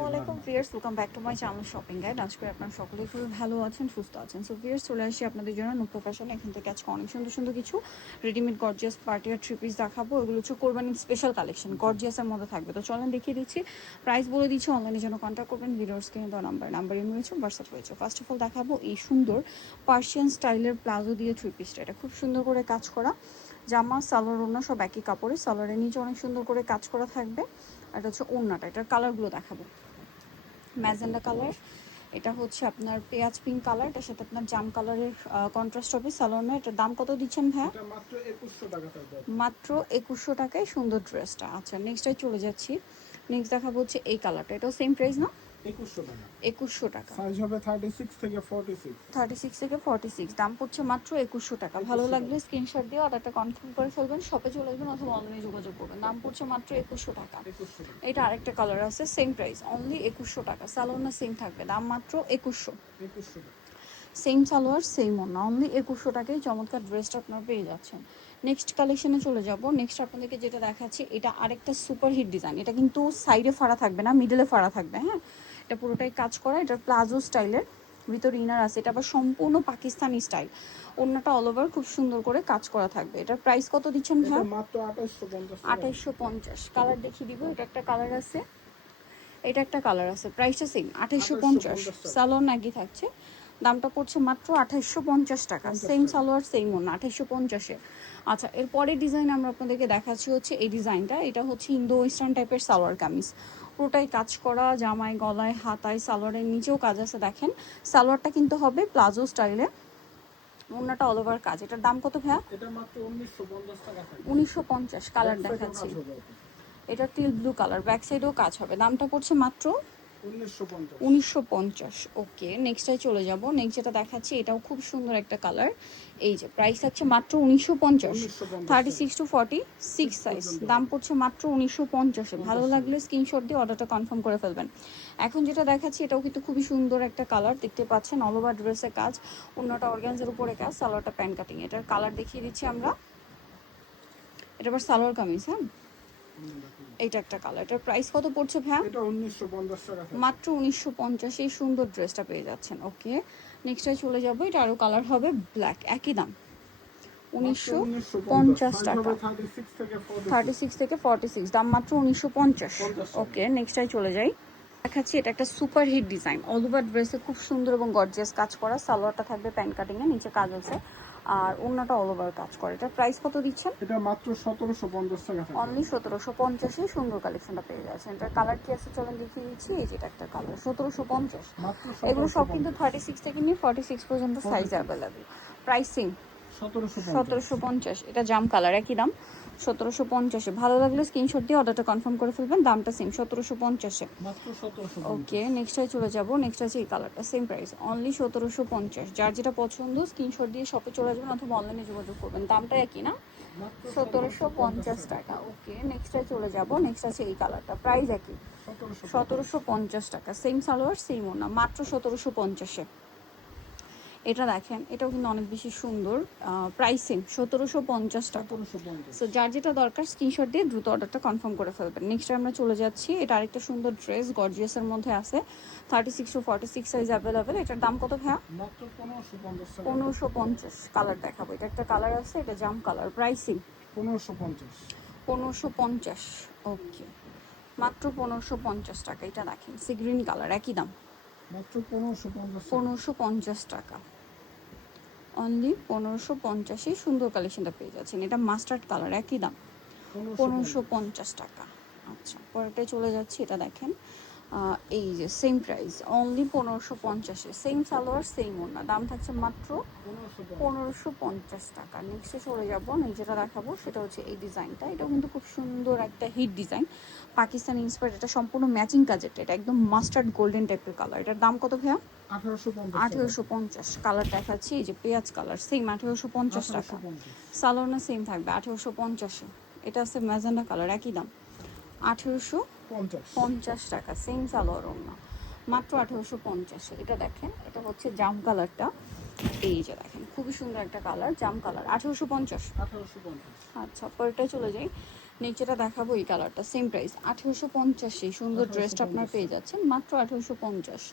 আসসালামু আলাইকুম viewers, welcome back to my channel shopping guide. আজকে আপনারা সকলেই খুবই ভালো আছেন, সুস্থ আছেন। সো ভিউয়ার্স, চলে আসি আপনাদের জন্য নুপো ফ্যাশন। এখান থেকে আজকে অনেক সুন্দর সুন্দর কিছু রেডিমেড গর্জিয়াস পার্টি আর থ্রি পিস দেখাবো। এগুলো হচ্ছে কোরবানির স্পেশাল কালেকশন, গর্জিয়াসের মধ্যে থাকবে। তো চলেন দেখিয়ে দিচ্ছি, প্রাইস বলে দিচ্ছি, অনলাইনে জন্য কন্ট্যাক্ট করবেন। ভিডিওর স্ক্রিনে দেওয়া নাম্বার ইমেল রয়েছে, হোয়াটসঅ্যাপ রয়েছে। ফার্স্ট অফ অল দেখাবো এই সুন্দর পার্সিয়ান স্টাইলের প্লাজো দিয়ে থ্রি পিসটা। এটা খুব সুন্দর করে কাজ করা, জামা সালোয়ার ওড়না সব একই কাপড়ে, সালোয়ারের নিচে অনেক সুন্দর করে কাজ করা থাকবে। আর এটা হচ্ছে ওড়নাটা, এটার কালারগুলো দেখাবো। ম্যাজেন্ডা কালার, এটা হচ্ছে আপনার পেঁয়াজ পিঙ্ক কালার, এটার সাথে আপনার জাম কালারের কন্ট্রাস্ট হবে সালোয়ার। এটার দাম কত দিচ্ছেন ভাইয়া? এটা মাত্র 2100 টাকা থাকবে। মাত্র 2100 টাকায় সুন্দর ড্রেসটা। আচ্ছা, নেক্সটে চলে যাচ্ছি। নেক্সট দেখাবো হচ্ছে এই কালারটা, এটাও সেম প্রাইস না? 2100 টাকা। 2100 টাকা। সাইজ হবে 36 থেকে 46। 36 থেকে 46, দাম পড়ছে মাত্র 2100 টাকা। ভালো লাগলে স্ক্রিনশট দিয়ে অর্ডারটা কনফার্ম করে ফেলবেন, শপে চলে আসবেন অথবা অনলাইনে যোগাযোগ করবেন। দাম পড়ছে মাত্র 2100 টাকা। 2100 টাকা। এটা আরেকটা কালার আছে, সেম প্রাইস, অনলি 2100 টাকা। সালোয়ার সেম থাকবে, দাম মাত্র 2100। 2100 টাকা। সেম সালোয়ার সেম ওড়না, অনলি 2100 টাকায় চমৎকার ড্রেসটা আপনারা পেয়ে যাচ্ছেন। নেক্সট কালেকশনে চলে যাব। নেক্সট আপনাদেরকে যেটা দেখাচ্ছি, এটা আরেকটা সুপার হিট ডিজাইন। এটা কিন্তু সাইডে ফাড়া থাকবে না, মিডলে ফাড়া থাকবে। হ্যাঁ, এটা পুরোটাই কাজ করা, এটা প্লাজো স্টাইলের, ভিতর ইনার আছে। এটা আবার সম্পূর্ণ পাকিস্তানি স্টাইল। ওড়নাটা অল ওভার খুব সুন্দর করে কাজ করা থাকবে। এটার প্রাইস কত দিচ্ছেন ভাই? এটা মাত্র 2850 টাকা। 2850। কালার দেখিয়ে দিব, এটা একটা কালার আছে, এটা একটা কালার আছে। প্রাইসটা সেম 2850। সালোয়ার নাকি থাকছে, দামটা পড়ছে মাত্র 2850 টাকা। সেম সালোয়ার সেম ওড়না, 2850-এ। আচ্ছা, এরপরের ডিজাইন আমরা আপনাদেরকে দেখাচ্ছি হচ্ছে এই ডিজাইনটা। এটা হচ্ছে ইন্দো ওয়েস্টার্ন টাইপের সালোয়ার কামিজ, পুরোটাই কাজ করা, জামায় গলায় হাতায় সালোয়ারের নিচেও কাজ আছে। দেখেন সালোয়ারটা কিন্তু হবে প্লাজো স্টাইলে, ওড়নাটা অল ওভার কাজ। এটার দাম কত ভাইয়া? এটা মাত্র 1950 টাকা থাকবে। 1950। কালার দেখাচ্ছি, এটা টিল ব্লু কালার, ব্যাক সাইডেও কাজ হবে। দামটা পড়ছে মাত্র 1950। ওকে, নেক্সটটাই চলে যাব। নেক্সট যেটা দেখাচ্ছি, এটাও খুব সুন্দর একটা কালার। এই যে প্রাইস থাকছে মাত্র 1950। 36 টু 46 সাইজ, দাম পড়ছে মাত্র 1950-এ। ভালো লাগলে স্ক্রিনশট দিয়ে অর্ডারটা কনফার্ম করে ফেলবেন। এখন যেটা দেখাচ্ছি, এটাও কিন্তু খুবই সুন্দর একটা কালার, দেখতে পাচ্ছেন অল ওভার ড্রেসে কাজ, অন্যটা অর্গানজার উপরে কাজ, সালোয়ারটা প্যান্ট কাটিং। এটার কালার দেখিয়ে দিচ্ছি আমরা। এটা আবার সালোয়ার কামিজ। হ্যাঁ, এইটা একটা কালার। এটার প্রাইস কত পড়ছে ভাইয়া? এটা 1950 টাকা থাকবে। মাত্র 1950 এই সুন্দর ড্রেসটা পেয়ে যাচ্ছেন। ওকে, নেক্সটে চলে যাব। এটা আরও কালার হবে, ব্ল্যাক, একই দাম 1950 টাকা। 36 থেকে 46, দাম মাত্র 1950। ওকে, নেক্সটটাই চলে যাই। দেখাচ্ছি, এটা একটা super hit design, all over ড্রেসে খুব সুন্দর এবং গর্জিয়াস কাজ করা। সালোয়ারটা থাকবে প্যান্ট কাটিংয়ে, নিচে কাজ আছে, আর ওড়নাটা অল ওভার কাজ করে। এটা প্রাইস কত দিচ্ছেন? এটা মাত্র 1750 টাকা থাকবে। অনলি 1750-এই সুন্দর কালেকশনটা পেয়ে যাচ্ছেন। এটার কালার কি আছে চলেন দেখিয়ে দিচ্ছি। এই যে এটা একটা কালার, 1750। মাত্র এগুলো সব কিন্তু 36 থেকে নিয়ে 46 পর্যন্ত সাইজ অ্যাভেলেবেল। প্রাইসিং 1750। এটা জাম কালার, একই দাম 1750-এ। ভালো লাগলে স্ক্রিনশট দিয়ে অর্ডারটা কনফার্ম করে ফেলবেন, দামটা সেম 1750-এ। মাত্র 1750। ওকে, নেক্সটটাই চলে যাব। নেক্সট আছে এই কালারটা, সেম প্রাইস, অনলি 1750। যার যেটা পছন্দ স্ক্রিনশট দিয়ে শপে চলে যাবেন অথবা অনলাইনে যোগাযোগ করবেন, দামটা একই না, 1750 টাকা। ওকে, নেক্সটটাই চলে যাব। নেক্সট আছে এই কালারটা, প্রাইস একই, 1750 টাকা। সেম সালোয়ার সেম ওড়না, মাত্র 1750-এ। এটা দেখেন, এটাও কিন্তু অনেক বেশি সুন্দর, প্রাইস সেম 1750 টাকা। সো যার যেটা দরকার স্ক্রিনশট দিয়ে দ্রুত অর্ডারটা কনফার্ম করে ফেলবেন। নেক্সট আমরা চলে যাচ্ছি। এটা আরেকটা সুন্দর ড্রেস, গর্জিয়াসের মধ্যে আছে, 36 টু 46 সাইজ অ্যাভেলেবেল। এটার দাম কত ভাইয়া? মাত্র 1550 টাকা। 1550। কালার দেখাবো, এটা একটা কালার আছে, এটা জাম কালার, প্রাইসিং 1550। 1550। ওকে, মাত্র 1550 টাকা। এটা দেখেন সি গ্রিন কালার, একই দাম মাত্র 1550। 1550 টাকা, অনলি 1550-এই সুন্দর কালেকশনটা পেয়ে যাচ্ছেন। এটা মাস্টার্ড কালার, একই দাম 1550 টাকা। আচ্ছা, পরেরটায় চলে যাচ্ছি। এটা দেখেন, এই যে সেম প্রাইস, অনলি 1550-এ। সেম সালোয়ার সেম ওড়না, দাম থাকছে মাত্র 1550 টাকা। নেক্সটে চলে যাব। যেটা দেখাবো সেটা হচ্ছে এই ডিজাইনটা। এটাও কিন্তু খুব সুন্দর একটা হিট ডিজাইন, পাকিস্তানি ইন্সপায়ার্ড। এটা সম্পূর্ণ ম্যাচিং কাজের, এটা একদম মাস্টার্ড গোল্ডেন টাইপের কালার। এটার দাম কত ভাইয়া? 1850। কালার দেখাচ্ছি, এই যে পেঁয়াজ কালার, সেম 1850 টাকা। সালোয়ার সেম থাকবে 1850-এ। এটা আছে ম্যাজেন্ডা কালার, একই দাম 1850 টাকা। সেম সালোয়ার ওড়না, মাত্র 1850-এ। এটা দেখেন, এটা হচ্ছে জাম কালারটা। এই যে দেখেন, খুবই সুন্দর একটা কালার, জাম কালার, 1850। আচ্ছা, পরেরটায় চলে যাই। নিচেটা দেখাবো এই কালারটা সেম প্রাইস 1850 সুন্দর ড্রেসটা আপনার পেয়ে যাচ্ছেন মাত্র 1850।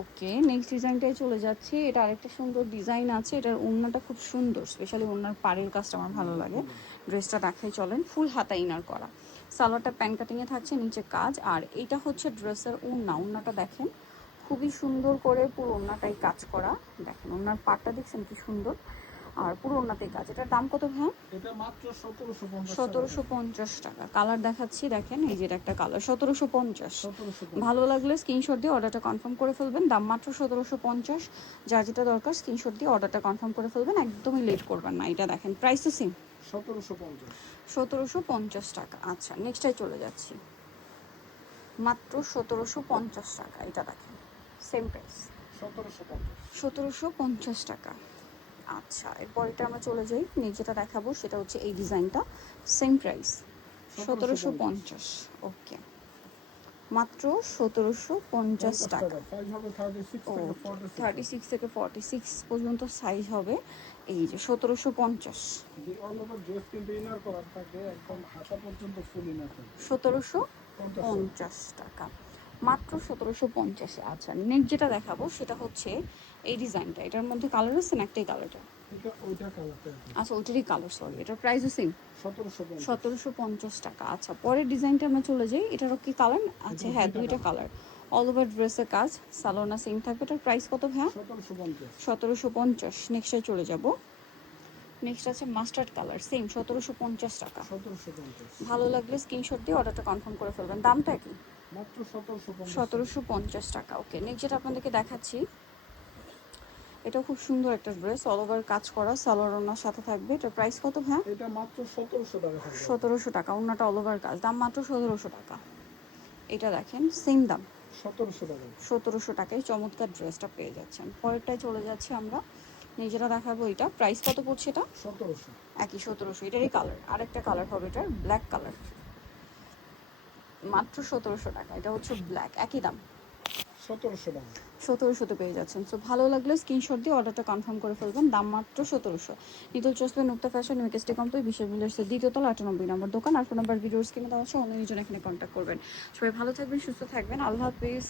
ওকে, নেক্সট ডিজাইনটাই চলে যাচ্ছি। এটা আরেকটা সুন্দর ডিজাইন আছে, এটার ওড়নাটা খুব সুন্দর, স্পেশালি ওড়নার পাড়ের কাজটা আমার ভালো লাগে। ড্রেসটা দেখাই চলেন, ফুল হাতা ইনার করা, সালোয়ারটা প্যান কাটিংয়ে থাকছে, নিচে কাজ। আর এইটা হচ্ছে ড্রেসের ওড়না, ওড়নাটা দেখেন খুবই সুন্দর করে পুরো ওড়নাটাই কাজ করা। দেখেন ওড়নার পাড়টা দেখছেন কি সুন্দর, আর পুরো ওড়নাতেই কাজ। এটার দাম কত ভাই? এটা মাত্র 1750 1750 টাকা। কালার দেখাচ্ছি দেখেন, এই যে এটা একটা কালার 1750। 1750 ভালো লাগলে স্ক্রিনশট দিয়ে অর্ডারটা কনফার্ম করে ফেলবেন। দাম মাত্র 1750। যার যেটা দরকার স্ক্রিনশট দিয়ে অর্ডারটা কনফার্ম করে ফেলবেন, একদমই লেট করবেন না। এটা দেখেন প্রাইস তো সেম 1750 1750 টাকা। আচ্ছা নেক্সটটাই চলে যাচ্ছি, মাত্র 1750 টাকা। এটা দেখেন সেম প্রাইস 1750 1750 টাকা। আচ্ছা এরপর এটা আমরা চলে যাই, নিচেটা দেখাবো সেটা হচ্ছে এই ডিজাইনটা, সেম প্রাইস 1750। ওকে, মাত্র 1750 টাকা। সাইজ হবে 36 ও থেকে 46 36 থেকে 46 পর্যন্ত সাইজ হবে। এই যে 1750, যে অল ওভার ড্রেস কিন্তু ইনার করা থাকে, একদম হাতা পর্যন্ত ফুল ইনার থাকে 1750 টাকা, মাত্র 1750। আচ্ছা নেক্সট যেটা দেখাবো সেটা হচ্ছে এই ডিজাইনটা, এটার মধ্যে কালার আছে না, একটাই কালারটা। এটা ওইটা কালারটা আচ্ছা ওইটারই কালার, সরি, এটার প্রাইসও সেম 1750 1750 টাকা। আচ্ছা পরের ডিজাইনটা আমরা চলে যাই, এটারও কি কালার? আচ্ছা হ্যাঁ, দুইটা কালার, অল ওভার ড্রেসের কাজ, সালোনা সেম থাকবে। এটার প্রাইস কত ভাইয়া? 1750 1750। নেক্সটে চলে যাব, নেক্সট আছে মাস্টার্ড কালার, সেম 1750 টাকা। 1750 ভালো লাগলে স্ক্রিনশট দিয়ে অর্ডারটা কনফার্ম করে ফেলবেন। দামটা কি? মাত্র 1750 1750 টাকা। ওকে, নেক্সট যেটা আপনাদেরকে দেখাচ্ছি, এটা খুব সুন্দর একটা ড্রেস, অল ওভার কাজ করা, সালোয়ার ওনার সাথে থাকবে। এটার প্রাইস কত ভাইয়া? এটা মাত্র 1700 টাকা থাকবে 1700 টাকা। ওনাটা অল ওভার কাজ, দাম মাত্র 1700 টাকা। এটা দেখেন সেম দাম 1700 টাকা 1700 টাকায় চমৎকার ড্রেসটা পেয়ে যাচ্ছেন। পরেরটায় চলে যাচ্ছি আমরা, নিজেরা দেখাবো। এটা প্রাইস কত পড়ছে? এটা 1700 একই 1700। এটারই কালার, আরেকটা কালার হবে এটার, ব্ল্যাক কালার, মাত্র 1700 টাকা। এটা হচ্ছে ব্ল্যাক, একই দাম 1700 টাকা 1700-তে পেয়ে যাচ্ছেন। সো ভালো লাগলে স্ক্রিনশট দিয়ে অর্ডারটা কনফার্ম করে ফেলবেন, দাম মাত্র 1700। নিতুল চসবে নুক্তা ফ্যাশন ইউকেস্টি কমপ্লিট বিশ্বের বিল্ডার্সের দ্বিতীয়তলা 98 নম্বর দোকান। আর ফোন নাম্বার ভিডিওর স্ক্রিনে দেওয়া আছে, অন্য জন্য এখানে কন্ট্যাক্ট করবেন। সবাই ভালো থাকবেন, সুস্থ থাকবেন, আল্লাহ হাফিজ।